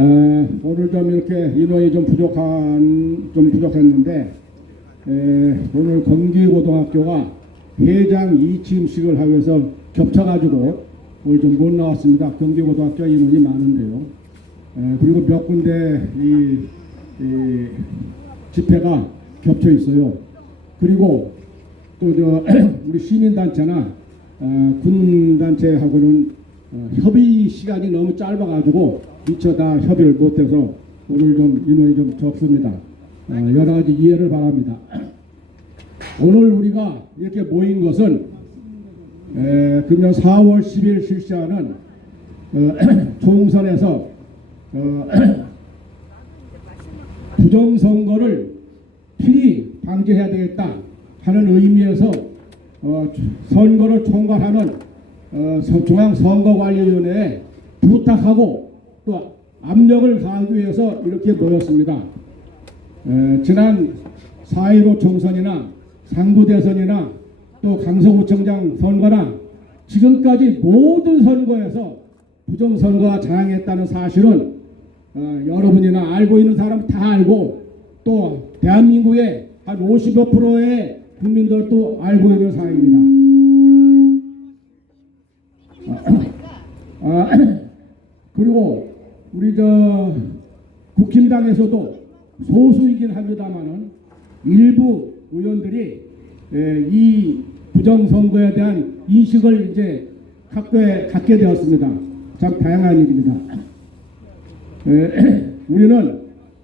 오늘 좀 이렇게 인원이 좀 부족했는데 오늘 건기고등학교가 회장 이침식을 하기 위해서 겹쳐가지고 오늘 좀 못 나왔습니다. 경기고등학교 인원이 많은데요. 그리고 몇 군데 이 집회가 겹쳐 있어요. 그리고 또 우리 시민단체나 군단체하고는 협의 시간이 너무 짧아가지고 미처 다 협의를 못해서 오늘 좀 인원이 좀 적습니다. 여러 가지 이해를 바랍니다. 오늘 우리가 이렇게 모인 것은 금년 4월 10일 실시하는 총선에서 부정선거를 필히 방지해야 되겠다 하는 의미에서 선거를 총괄하는 중앙선거관리위원회에 부탁하고 또 압력을 가하기 위해서 이렇게 모였습니다. 지난 4.15 총선이나 상부대선이나 또 강서구청장 선거나 지금까지 모든 선거에서 부정선거가 장악했다는 사실은 여러분이나 알고 있는 사람 다 알고 또 대한민국의 한 55%의 국민들도 알고 있는 사항입니다. 그리고 우리 국힘당에서도 소수이긴 합니다만은 일부 의원들이 이 부정선거에 대한 인식을 이제 갖게 되었습니다. 참 다양한 일입니다. 우리는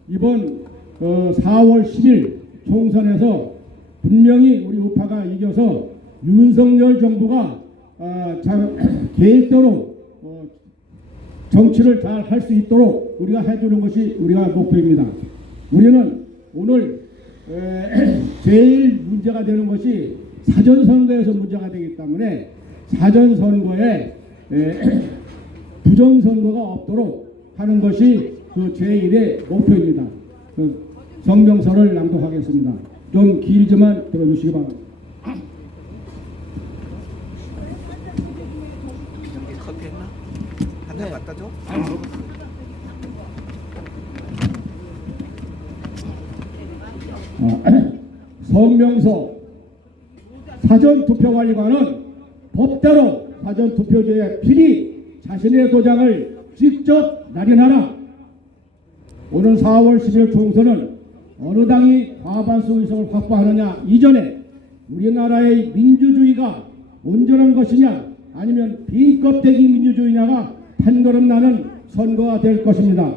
이번 4월 10일 총선에서 분명히 우리 우파가 이겨서 윤석열 정부가 계획대로 정치를 잘 할 수 있도록 우리가 해주는 것이 우리가 목표입니다. 우리는 오늘 제일 문제가 되는 것이 사전선거에서 문제가 되기 때문에 사전선거에 부정선거가 없도록 하는 것이 그 제1의 목표입니다. 성명서를 낭독하겠습니다. 좀 길지만 들어주시기 바랍니다. 여기 커피 했나? 한 잔 갖다 줘? 성명서 사전투표관리관은 법대로 사전투표제에 필히 자신의 도장을 직접 날인하라. 오는 4월 10일 총선은 어느 당이 과반수 의석을 확보하느냐 이전에 우리나라의 민주주의가 온전한 것이냐 아니면 빈 껍데기 민주주의냐가 판가름 나는 선거가 될 것입니다.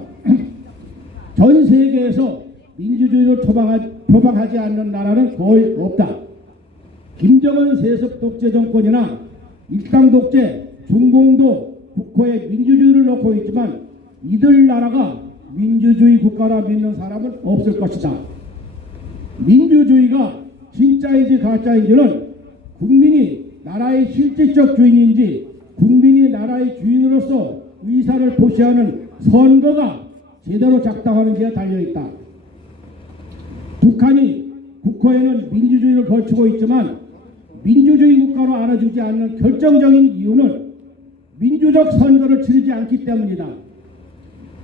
전 세계에서 민주주의를 표방하지 않는 나라는 거의 없다. 김정은 세습 독재 정권이나 일당 독재, 중공도 국호에 민주주의를 놓고 있지만 이들 나라가 민주주의 국가라 믿는 사람은 없을 것이다. 민주주의가 진짜인지 가짜인지는 국민이 나라의 실질적 주인인지 국민이 나라의 주인으로서 의사를 보시하는 선거가 제대로 작동하는지에 달려있다. 북한이 국호에는 민주주의를 걸치고 있지만 민주주의 국가로 알아주지 않는 결정적인 이유는 민주적 선거를 치르지 않기 때문이다.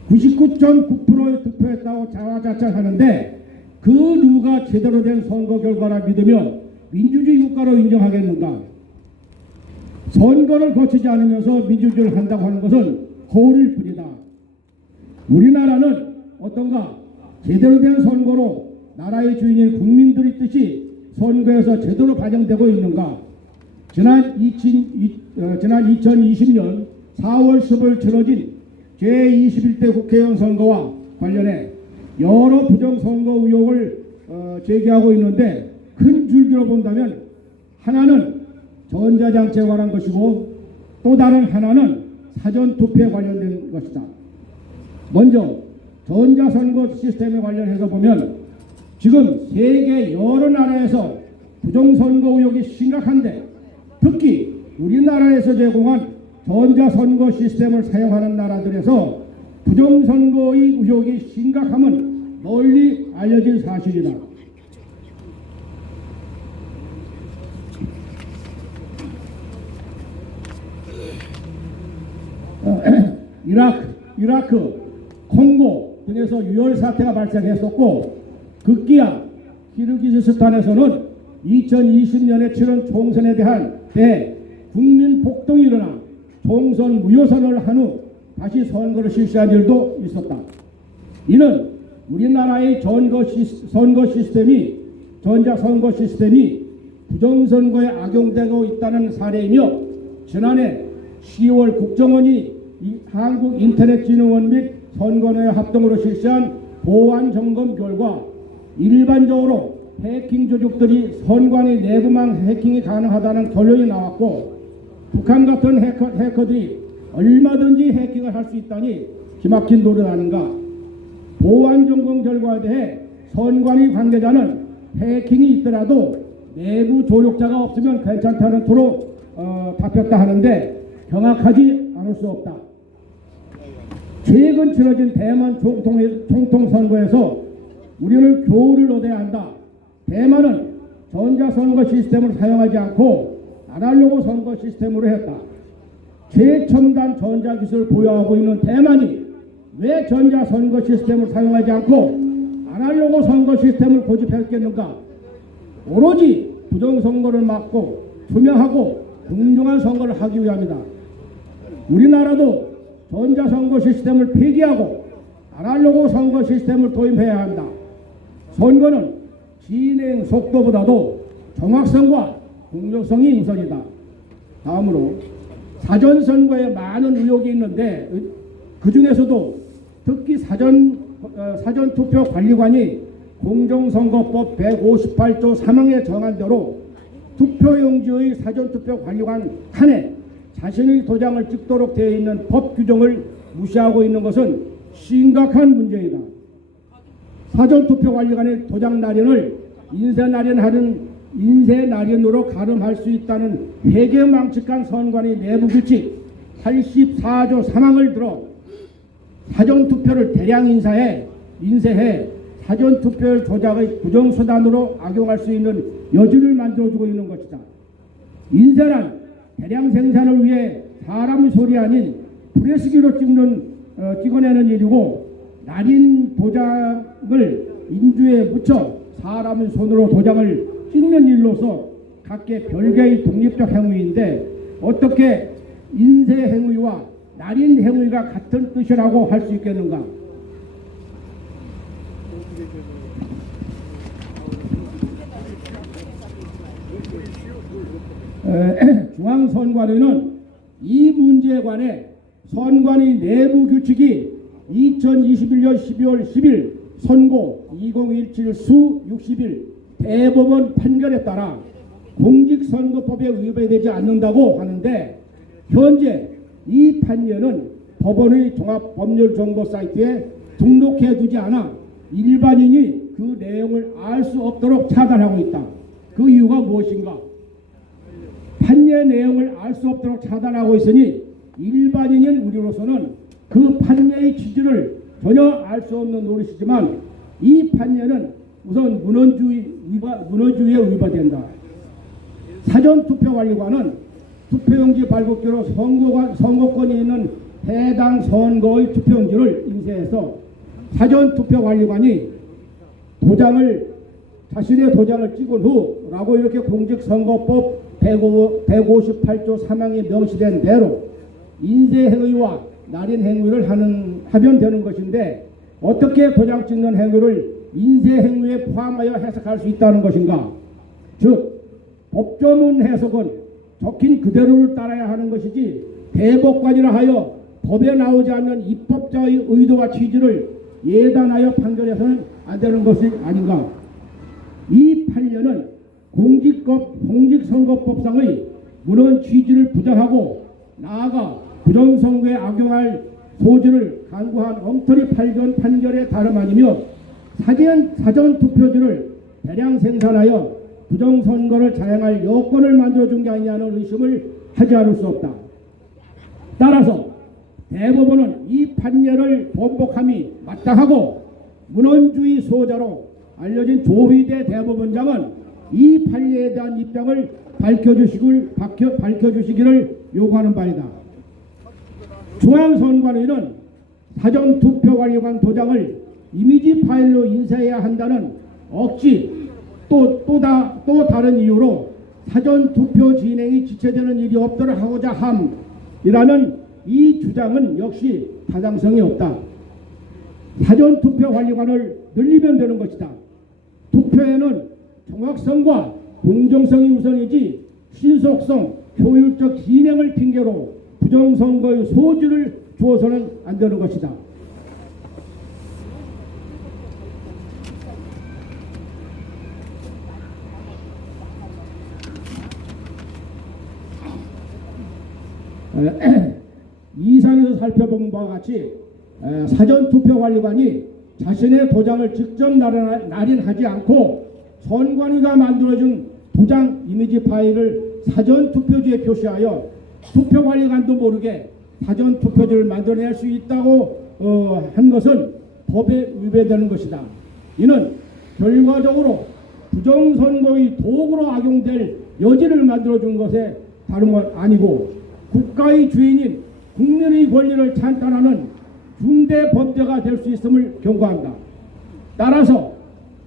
99.9%의 득표했다고 자화자찬하는데 그 누가 제대로 된 선거 결과라 믿으며 민주주의 국가로 인정하겠는가? 선거를 거치지 않으면서 민주주의를 한다고 하는 것은 허울일 뿐이다. 우리나라는 어떤가? 제대로 된 선거로 나라의 주인인 국민들의 뜻이 선거에서 제대로 반영되고 있는가? 지난 2020년 4월 10일 치러진 제21대 국회의원 선거와 관련해 여러 부정선거 의혹을 제기하고 있는데 큰 줄기로 본다면 하나는 전자장치에 관한 것이고 또 다른 하나는 사전투표에 관련된 것이다. 먼저 전자선거 시스템에 관련해서 보면 지금 세계 여러 나라에서 부정선거 의혹이 심각한데 특히 우리나라에서 제공한 전자선거 시스템을 사용하는 나라들에서 부정선거의 의혹이 심각함은 널리 알려진 사실이다. 이라크, 콩고 등에서 유혈 사태가 발생했었고, 급기야 키르기즈스탄에서는 2020년에 치른 총선에 대한 국민 폭동이 일어나 총선 무효선을 한 후 다시 선거를 실시한 일도 있었다. 이는 우리나라의 선거 시스템이 전자선거 시스템이 부정선거에 악용되고 있다는 사례이며, 지난해 10월 국정원이 한국인터넷진흥원 및 선관위 합동으로 실시한 보안 점검 결과 일반적으로 해킹 조직들이 선관위 내부망 해킹이 가능하다는 결론이 나왔고, 북한 같은 해커들이 얼마든지 해킹을 할 수 있다니 기막힌 노릇 아닌가. 보안 점검 결과에 대해 선관위 관계자는 해킹이 있더라도 내부 조력자가 없으면 괜찮다는 투로 답했다 하는데 정확하지 않을 수 없다. 최근 치러진 대만 총통 선거에서 우리는 교훈을 얻어야 한다. 대만은 전자선거 시스템을 사용하지 않고 아날로그 선거 시스템으로 했다. 최첨단 전자기술을 보유하고 있는 대만이 왜 전자선거 시스템을 사용하지 않고 아날로그 선거 시스템을 고집했겠는가? 오로지 부정선거를 막고 투명하고 공정한 선거를 하기 위함이다. 우리나라도 전자선거 시스템을 폐기하고 아날로그 선거 시스템을 도입해야 한다. 선거는 진행 속도보다도 정확성과 공정성이 우선이다. 다음으로 사전선거에 많은 의혹이 있는데 그 중에서도 특히 사전투표 관리관이 공정선거법 158조 3항에 정한 대로 투표용지의 사전투표 관리관 칸에 자신의 도장을 찍도록 되어 있는 법 규정을 무시하고 있는 것은 심각한 문제이다. 사전투표 관리관의 도장 날인을 인쇄 날인으로 가름할 수 있다는 회계망측한 선관위 내부 규칙 84조 3항을 들어 사전투표를 대량 인쇄해 사전투표 조작의 부정수단으로 악용할 수 있는 여지를 만들어주고 있는 것이다. 인쇄란 대량 생산을 위해 사람의 손이 아닌 프레스기로 찍어내는 일이고, 날인 도장을 인주에 묻혀 사람의 손으로 도장을 찍는 일로서 각계 별개의 독립적 행위인데 어떻게 인쇄 행위와 날인 행위가 같은 뜻이라고 할 수 있겠는가? 중앙선관위는 이 문제에 관해 선관위 내부 규칙이 2021년 12월 10일 선고 2017 수 60일 대법원 판결에 따라 공직선거법에 위배되지 않는다고 하는데, 현재 이 판례는 법원의 종합법률정보 사이트에 등록해 두지 않아 일반인이 그 내용을 알 수 없도록 차단하고 있다. 그 이유가 무엇인가? 판례 내용을 알 수 없도록 차단하고 있으니 일반인인 우리로서는 그 판례의 취지를 전혀 알 수 없는 노릇이지만, 이 판례는 우선 문헌주의에 위반된다. 사전투표관리관은 투표용지 발급기로 선거권이 있는 해당 선거의 투표용지를 인쇄해서 사전투표관리관이 자신의 도장을 찍은 후라고 이렇게 공직선거법 158조 3항에 명시된 대로 인쇄 행위와 날인 행위를 하면 되는 것인데, 어떻게 도장 찍는 행위를 인쇄 행위에 포함하여 해석할 수 있다는 것인가? 즉, 법조문 해석은 적힌 그대로를 따라야 하는 것이지 대법관이라 하여 법에 나오지 않는 입법자의 의도와 취지를 예단하여 판결해서는 안 되는 것이 아닌가? 이 판례는 공직선거법상의 문헌 취지를 부정하고 나아가 부정선거에 악용할 소지를 간구한 엉터리 판결에 다름 아니며, 사전투표지를 대량 생산하여 부정선거를 자행할 여건을 만들어준 게 아니냐는 의심을 하지 않을 수 없다. 따라서 대법원은 이 판례를 번복함이 마땅하고, 문헌주의 수호자로 알려진 조희대 대법원장은 이 판례에 대한 입장을 밝혀주시기를 요구하는 바이다. 중앙선관위는 사전투표관리관 도장을 이미지 파일로 인쇄해야 한다는 억지 또 다른 이유로 사전투표 진행이 지체되는 일이 없도록 하고자 함이라는 이 주장은 역시 타당성이 없다. 사전투표관리관을 늘리면 되는 것이다. 투표에는 정확성과 공정성이 우선이지 신속성, 효율적 진행을 핑계로 부정선거의 소지를 주어서는 안 되는 것이다. 이상에서 살펴본 바와 같이 사전투표관리관이 자신의 도장을 직접 날인하지 않고 선관위가 만들어준 도장 이미지 파일을 사전투표지에 표시하여 투표관리관도 모르게 사전투표지를 만들어낼 수 있다고 한 것은 법에 위배되는 것이다. 이는 결과적으로 부정선거의 도구로 악용될 여지를 만들어준 것에 다름은 아니고 국가의 주인인 국민의 권리를 찬탈하는 중대 범죄가 될 수 있음을 경고한다. 따라서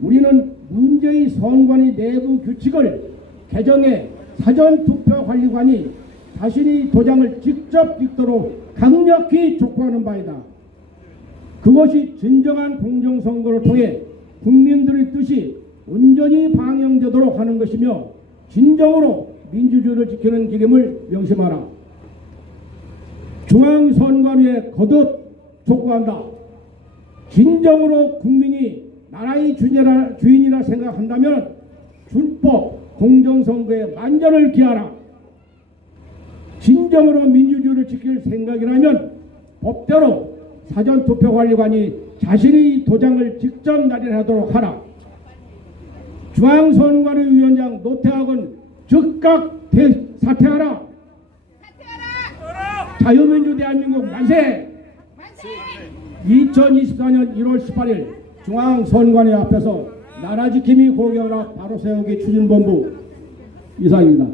우리는 문재인 선관위 내부 규칙을 개정해 사전투표관리관이 자신의 도장을 직접 찍도록 강력히 촉구하는 바이다. 그것이 진정한 공정선거를 통해 국민들의 뜻이 온전히 반영되도록 하는 것이며 진정으로 민주주의를 지키는 길임을 명심하라. 중앙선관위에 거듭 촉구한다. 진정으로 국민이 나라의 주인이라 생각한다면 준법 공정선거에 만전을 기하라. 진정으로 민주주의를 지킬 생각이라면 법대로 사전투표관리관이 자신의 도장을 직접 날인하도록 하라. 중앙선관위 위원장 노태학은 즉각 사퇴하라. 자유민주 대한민국 만세! 2024년 1월 18일 중앙선관위 앞에서 나라지킴이 공연합 바로세우기 추진본부 이상입니다.